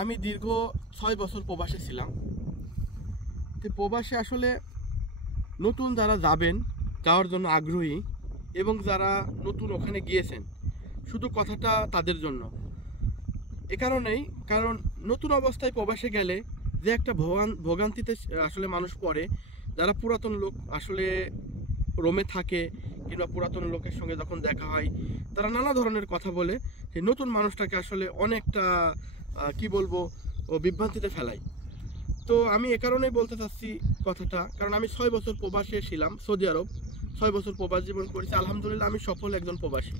আমি দীর্ঘ 6 বছর প্রবাসে ছিলাম। তো প্রবাসে আসলে নতুন যারা যাবেন, যাওয়ার জন্য আগ্রহী এবং যারা নতুন ওখানে গিয়েছেন, শুধু কথাটা তাদের জন্য। এ কারণেই, কারণ নতুন অবস্থায় প্রবাসে গেলে যে একটা ভোগান্তিতে আসলে মানুষ পড়ে, যারা পুরাতন লোক আসলে রোমে থাকে কিংবা পুরাতন লোকের সঙ্গে যখন দেখা হয়, তারা নানা ধরনের কথা বলে সেই নতুন মানুষটাকে আসলে অনেকটা কি বলবো, বিভ্রান্তিতে ফেলায়। তো আমি এ কারণেই বলতে চাচ্ছি কথাটা, কারণ আমি 6 বছর প্রবাসে ছিলাম সৌদি আরব। 6 বছর প্রবাস জীবন করেছি, আলহামদুলিল্লাহ আমি সফল একজন প্রবাসী।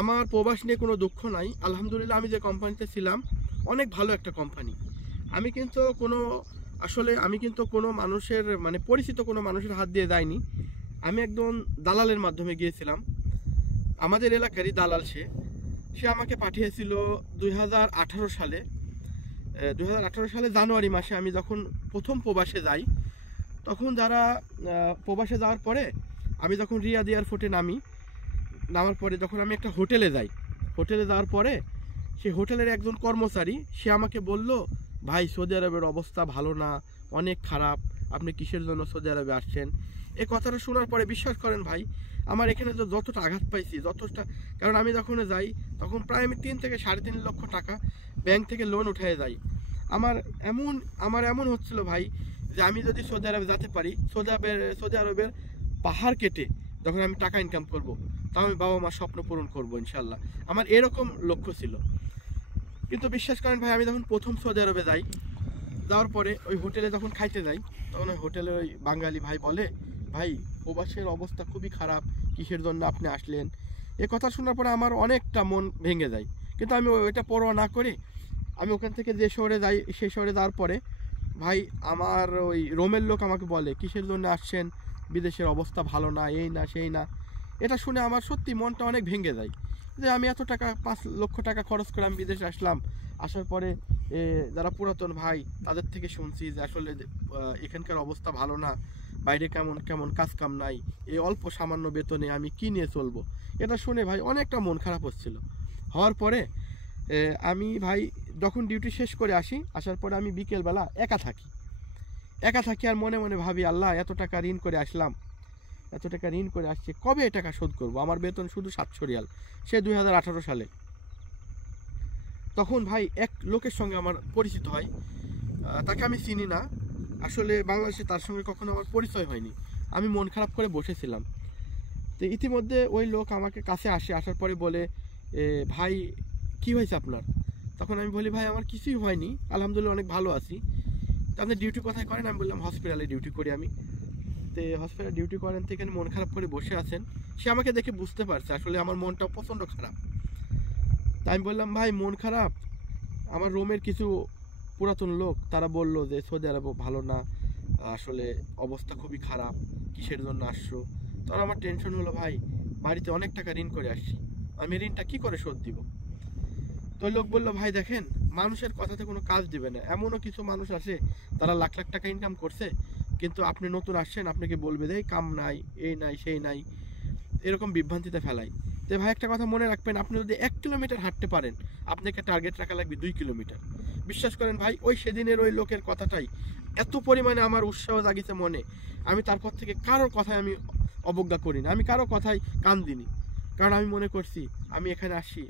আমার প্রবাস নিয়ে কোনো দুঃখ নাই, আলহামদুলিল্লাহ। আমি যে কোম্পানিতে ছিলাম অনেক ভালো একটা কোম্পানি। আমি কিন্তু কোনো মানুষের মানে পরিচিত কোনো মানুষের হাত দিয়ে যাইনি। আমি একজন দালালের মাধ্যমে গিয়েছিলাম। আমাদের এলাকারই দালাল, সে আমাকে পাঠিয়েছিল 2018 সালে। 2018 সালে জানুয়ারি মাসে আমি যখন প্রথম প্রবাসে যাই, তখন প্রবাসে যাওয়ার পরে আমি যখন রিয়াদ এয়ারপোর্টে নামার পরে যখন আমি একটা হোটেলে যাওয়ার পরে সেই হোটেলের একজন কর্মচারী সে আমাকে বলল, ভাই সৌদি আরবের অবস্থা ভালো না, অনেক খারাপ, আপনি কিসের জন্য সৌদি আরবে আসছেন? এই কথাটা শোনার পরে বিশ্বাস করেন ভাই, আমার এখানে যতটা আঘাত পাইছি, কারণ আমি যখন যাই তখন প্রায় আমি 3 থেকে 3.5 লক্ষ টাকা ব্যাংক থেকে লোন উঠিয়ে যাই। আমার এমন হচ্ছিল ভাই, যে আমি যদি সৌদি আরবে যেতে পারি, সৌদি আরবের পাহাড় কেটে যখন আমি টাকা ইনকাম করব, তাও আমি বাবা মার স্বপ্ন পূরণ করবো ইনশাল্লাহ। আমার এরকম লক্ষ্য ছিল। কিন্তু বিশ্বাস করেন ভাই, আমি যখন প্রথম সৌদি আরবে যাওয়ার পরে ওই হোটেলে যখন খাইতে যাই, তখন ওই হোটেলে ওই বাঙালি ভাই বলে, ভাই প্রবাসের অবস্থা খুবই খারাপ, কিসের জন্য আপনি আসলেন? এ কথা শোনার পরে আমার অনেকটা মন ভেঙে যায়। কিন্তু আমি ওইটা পরোয়া না করে আমি ওখান থেকে যে শহরে যাই, সেই শহরে যাওয়ার পরে ভাই আমার ওই রোমের লোক আমাকে বলে, কিসের জন্য আসছেন? বিদেশের অবস্থা ভালো না, এই না সেই না। এটা শুনে আমার সত্যি মনটা অনেক ভেঙে যায়, যে আমি এত টাকা 5 লক্ষ টাকা খরচ করে আমি বিদেশে আসলাম। আসার পরে যারা পুরাতন ভাই তাদের থেকে শুনছি যে আসলে এখানকার অবস্থা ভালো না, বাইরে কেমন কাজ কাম নাই, এই অল্প সামান্য বেতনে আমি কি নিয়ে চলবো? এটা শুনে ভাই অনেকটা মন খারাপ হচ্ছিল। হওয়ার পরে আমি ভাই যখন ডিউটি শেষ করে আসার পরে আমি বিকেলবেলা একা থাকি আর মনে মনে ভাবি, আল্লাহ এত টাকা ঋণ করে আসছে, কবে এ টাকা শোধ করবো? আমার বেতন শুধু 700 রিয়াল, সে 2018 সালে। তখন ভাই এক লোকের সঙ্গে আমার পরিচিত হয়, তাকে আমি চিনি না আসলে, বাংলাদেশে তার সঙ্গে কখনো আমার পরিচয় হয়নি। আমি মন খারাপ করে বসেছিলাম। তো ইতিমধ্যে ওই লোক আমাকে কাছে আসার পরে বলে, ভাই কি হয়েছে আপনার? তখন আমি বলি, ভাই আমার কিছুই হয়নি, আলহামদুলিল্লাহ অনেক ভালো আছি। তো আপনি ডিউটি কোথায় করেন? আমি বললাম হসপিটালে ডিউটি করি আমি। তো হসপিটালে ডিউটি করেন, তো এখানে মন খারাপ করে বসে আছেন। সে আমাকে দেখে বুঝতে পারছে আসলে আমার মনটা প্রচণ্ড খারাপ। তাই আমি বললাম, ভাই মন খারাপ, আমার রোমের কিছু পুরাতন লোক তারা বলল যে সৌদি আরব ভালো না, আসলে অবস্থা খুবই খারাপ, কিসের জন্য আসছো? তখন আমার টেনশন হলো, ভাই বাড়িতে অনেক টাকা ঋণ করে আসছি, আমি ঋণটা কি করে শোধ দিব? তো লোক বললো, ভাই দেখেন, মানুষের কথাতে কোনো কাজ দিবে না। এমনও কিছু মানুষ আছে তারা লাখ লাখ টাকা ইনকাম করছে, কিন্তু আপনি নতুন আসছেন, আপনাকে বলবে যে কাম নাই, এই নাই সেই নাই, এরকম বিভ্রান্তিতে ফেলাই। তো ভাই একটা কথা মনে রাখবেন, আপনি যদি 1 কিলোমিটার হাঁটতে পারেন, আপনাকে টার্গেট রাখা লাগবে 2 কিলোমিটার। বিশ্বাস করেন ভাই, ওই সেদিনের ওই লোকের কথাটাই এত পরিমাণে আমার উৎসাহ জাগিয়েছে মনে, আমি তারপর থেকে কারোর কথায় আমি অবজ্ঞা করি না, আমি কারো কথায় কান দিইনি। কারণ আমি মনে করছি আমি এখানে আসি,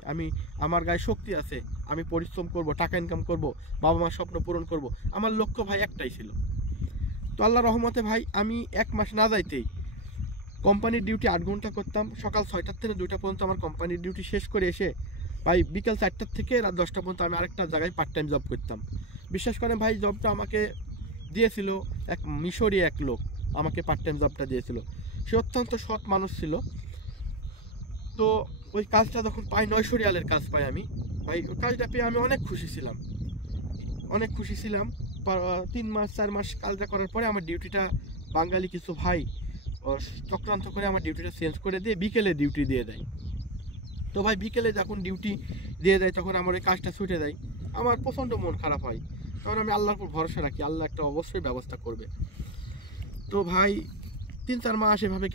আমার গায়ে শক্তি আছে, আমি পরিশ্রম করব, টাকা ইনকাম করব, বাবা মার স্বপ্ন পূরণ করব। আমার লক্ষ্য ভাই একটাই ছিল। তো আল্লাহ রহমতে ভাই আমি 1 মাস না যাইতেই কোম্পানির ডিউটি 8 ঘন্টা করতাম, সকাল 6টা থেকে 2টা পর্যন্ত আমার কোম্পানির ডিউটি শেষ করে এসে ভাই বিকেল 4টা থেকে রাত 10টা পর্যন্ত আমি আরেকটা জায়গায় পার্ট টাইম জব করতাম। বিশ্বাস করেন ভাই, জবটা আমাকে দিয়েছিল এক মিশরি এক লোক, আমাকে পার্ট টাইম জবটা দিয়েছিল। সে অত্যন্ত সৎ মানুষ ছিল। তো ওই কাজটা যখন পাই, 900 রিয়ালের কাজ পাই আমি, ভাই ওই কাজটা পেয়ে আমি অনেক খুশি ছিলাম। 3 মাস 4 মাস কাজটা করার পরে আমার ডিউটিটা বাঙালি কিছু ভাই চক্রান্ত করে আমার ডিউটিটা চেঞ্জ করে দিয়ে বিকেলে ডিউটি দিয়ে দেয়। তো ভাই বিকেলে যখন ডিউটি দিয়ে দেয়, তখন আমার ওই কাজটা ছুটে দেয়, আমার প্রচণ্ড মন খারাপ হয়। কারণ আমি আল্লাহর উপর ভরসা রাখি, আল্লাহ একটা অবশ্যই ব্যবস্থা করবে। তো ভাই 3-4 মাস এভাবে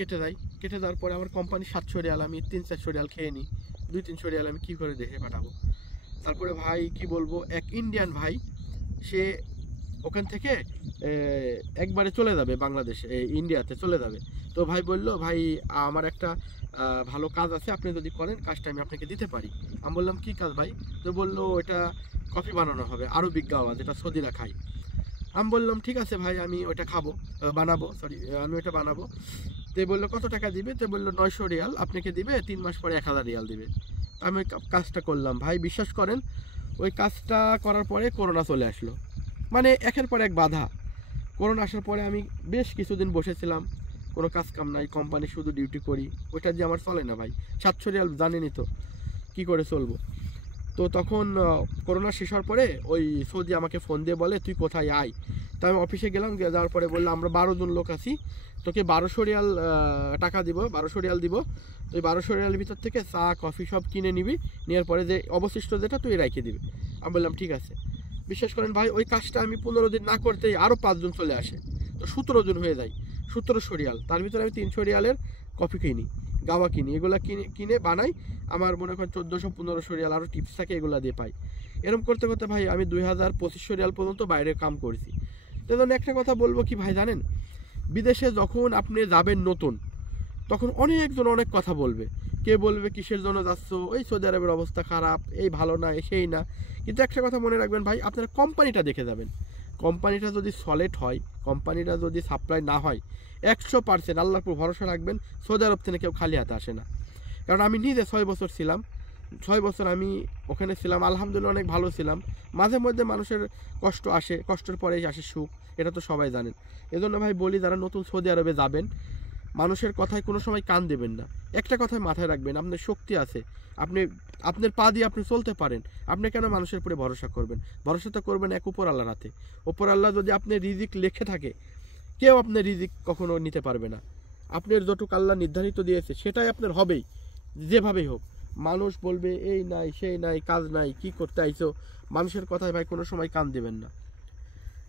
কেটে যাওয়ার পরে আমার কোম্পানি 700 রিয়াল, আমি 300-400 রিয়াল খেয়ে নিই, 200-300 রিয়াল আমি কী করে দেশে পাঠাবো? তারপরে ভাই কি বলবো, এক ইন্ডিয়ান ভাই, সে ওখান থেকে একবারে চলে যাবে বাংলাদেশে, ইন্ডিয়াতে চলে যাবে। তো ভাই বলল, ভাই আমার একটা ভালো কাজ আছে, আপনি যদি করেন কাজটা আমি আপনাকে দিতে পারি। আমি বললাম কি কাজ ভাই? তো বললো এটা কফি বানানো হবে, আরবিক গাওয়া, যেটা সৌদিরা খাই। আমি বললাম ঠিক আছে ভাই, আমি ওইটা বানাবো, আমি ওইটা বানাবো। তো বললো কত টাকা দিবে? তো বললো 900 রিয়াল আপনাকে দিবে, 3 মাস পরে 1000 রিয়াল দিবে। আমি ওই কাজটা করলাম। ভাই বিশ্বাস করেন, ওই কাজটা করার পরে করোনা চলে আসলো, মানে একের পর এক বাধা। করোনা আসার পরে আমি বেশ কিছুদিন বসেছিলাম, কোনো কাজ কাম নাই, কোম্পানি শুধু ডিউটি করি, ওইটা যে আমার চলে না ভাই। 700 রিয়াল জানেনই তো, কী করে চলবো? তো তখন করোনা শেষ হওয়ার পরে ওই সৌদি আমাকে ফোন দিয়ে বলে তুই কোথায় আয়। তো আমি অফিসে গেলাম, যাওয়ার পরে বললাম আমরা 12 জন লোক আছি, তোকে 1200 রিয়াল টাকা দিব, 1200 রিয়াল দিব। তুই 1200 রিয়ালের ভিতর থেকে চা কফি সব কিনে নিবি, নেওয়ার পরে যে অবশিষ্ট যেটা তুই রেখে দিবি। আমি বললাম ঠিক আছে। বিশ্বাস করেন ভাই, ওই কাজটা আমি 15 দিন না করতেই আরও 5 জন চলে আসে, তো 17 জন হয়ে যায়, 1700 রিয়াল। তার ভিতরে আমি 300 রিয়ালের কফি কিনি, গাওয়া কিনি, এগুলো কিনে বানাই। আমার মনে করেন 1400-1500 রিয়াল আরও টিপস থাকে, এগুলো দিয়ে পাই। এরকম করতে করতে ভাই আমি 2000-2500 রিয়াল পর্যন্ত বাইরে কাম করেছি। তো একটা কথা বলবো কি ভাই জানেন, বিদেশে যখন আপনি যাবেন নতুন, তখন অনেকজন অনেক কথা বলবে। কে বলবে কিসের জন্য যাচ্ছ, এই সৌদি আরবের অবস্থা খারাপ, এই ভালো না, সেই না। কিন্তু একটা কথা মনে রাখবেন ভাই, আপনার কোম্পানিটা দেখে যাবেন। কোম্পানিটা যদি সলিড হয়, কোম্পানিটা যদি সাপ্লাই না হয়, 100% আল্লাহর উপর ভরসা রাখবেন, সৌদি আরব থেকে কেউ খালি হাতে আসে না। কারণ আমি নিজে 6 বছর ছিলাম, 6 বছর আমি ওখানে ছিলাম, আলহামদুলিল্লাহ অনেক ভালো ছিলাম। মাঝে মধ্যে মানুষের কষ্ট আসে, কষ্টের পরেই আসে সুখ, এটা তো সবাই জানেন। এজন্য ভাই বলি, যারা নতুন সৌদি আরবে যাবেন, মানুষের কথায় কোনো সময় কান দেবেন না। একটা কথায় মাথায় রাখবেন, আপনার শক্তি আছে, আপনার পা দিয়ে আপনি চলতে পারেন, আপনি কেন মানুষের উপরে ভরসা করবেন? ভরসা তো করবেন এক উপর আল্লাহর হাতে। উপর আল্লাহ যদি আপনার রিজিক লেখে থাকে, কেউ আপনার রিজিক কখনো নিতে পারবে না। আপনার যতটুকু আল্লাহ নির্ধারিত দিয়েছে সেটাই আপনার হবেই, যেভাবেই হোক। মানুষ বলবে এই নাই সেই নাই, কাজ নাই, কি করতে আইছো, মানুষের কথায় ভাই কোনো সময় কান দেবেন না।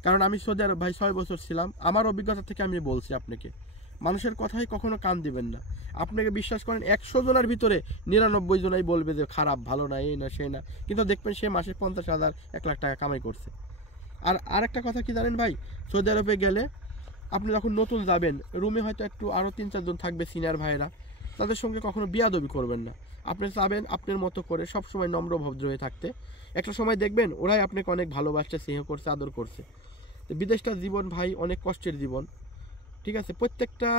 কারণ আমি সৌদি আরব ভাই 6 বছর ছিলাম, আমার অভিজ্ঞতা থেকে আমি বলছি আপনাকে, মানুষের কথাই কখনো কান দিবেন না। আপনাকে বিশ্বাস করেন 100 জনের ভিতরে 99 জনাই বলবে যে খারাপ, ভালো না, এই না সেই না, কিন্তু দেখবেন সে মাসে 50,000-1 লাখ টাকা কামাই করছে। আর আরেকটা কথা কি জানেন ভাই, সৌদি আরবে গেলে আপনি যখন নতুন যাবেন, রুমে হয়তো একটু আরও 3-4 জন থাকবে সিনিয়র ভাইয়েরা, তাদের সঙ্গে কখনো বিয়াদবি করবেন না। আপনি চাবেন আপনার মতো করে সবসময় নম্র ভদ্র হয়ে থাকতে। একটা সময় দেখবেন ওরাই আপনাকে অনেক ভালোবাসছে, স্নেহ করছে, আদর করছে। তো বিদেশটা জীবন ভাই অনেক কষ্টের জীবন, ঠিক আছে? প্রত্যেকটা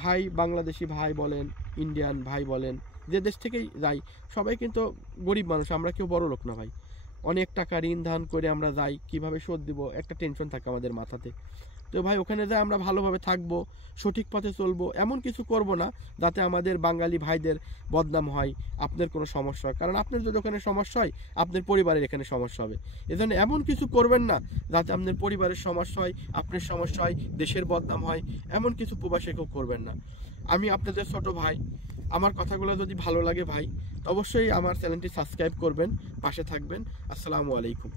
ভাই, বাংলাদেশি ভাই বলেন, ইন্ডিয়ান ভাই বলেন, যে দেশ থেকেই যাই, সবাই কিন্তু গরিব মানুষ, আমরা কেউ বড় লোক না ভাই। অনেক টাকা ঋণ ধান করে আমরা যাই, কিভাবে শোধ দিব একটা টেনশন থাকে আমাদের মাথাতে। তো ভাই ওখানে যাই আমরা ভালোভাবে থাকবো, সঠিক পথে চলবো, এমন কিছু করব না যাতে আমাদের বাঙালি ভাইদের বদনাম হয়, আপনার কোনো সমস্যা হয়। কারণ আপনার যদি ওখানে সমস্যা হয়, আপনার পরিবারের এখানে সমস্যা হবে। এজন্য এমন কিছু করবেন না যাতে আপনার পরিবারের সমস্যা হয়, আপনার সমস্যা হয়, দেশের বদনাম হয়, এমন কিছু প্রবাসে কেউ করবেন না। আমি আপনাদের ছোট ভাই, আমার কথাগুলো যদি ভালো লাগে ভাই, অবশ্যই আমার চ্যানেলটি সাবস্ক্রাইব করবেন, পাশে থাকবেন। আসসালামু আলাইকুম।